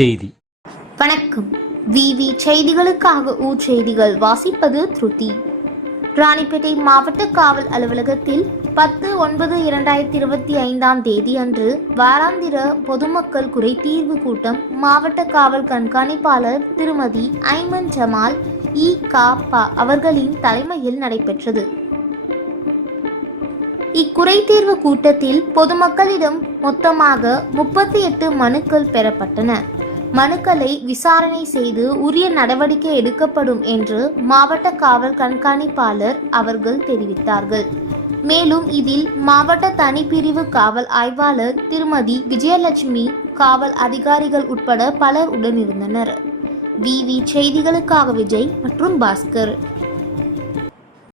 செய்தி. வணக்கம். விவி செய்திகளுக்காக ஊர் செய்திகள் வாசிப்பது திருதி. ராணிப்பேட்டை மாவட்ட காவல் அலுவலகத்தில் பத்து ஒன்பது இரண்டாயிரத்தி இருபத்தி ஐந்தாம் தேதி அன்று வாராந்திர பொதுமக்கள் குறை தீர்வு கூட்டம் மாவட்ட காவல் கண்காணிப்பாளர் திருமதி ஐமன் ஜமால் இ. கா. பா. அவர்களின் தலைமையில் நடைபெற்றது. இக்குறை தீர்வு கூட்டத்தில் பொதுமக்களிடம் மொத்தமாக முப்பத்தி எட்டு மனுக்கள் பெறப்பட்டன. மனுக்களை விசாரணை செய்து உரிய நடவடிக்கை எடுக்கப்படும் என்று மாவட்ட காவல் கண்காணிப்பாளர் அவர்கள் தெரிவித்தார்கள். மேலும் இதில் மாவட்ட தனிப்பிரிவு காவல் ஆய்வாளர் திருமதி விஜயலட்சுமி காவல் அதிகாரிகள் உட்பட பலர் உடனிருந்தனர். விவி செய்திகளுக்காக விஜய் மற்றும் பாஸ்கர்.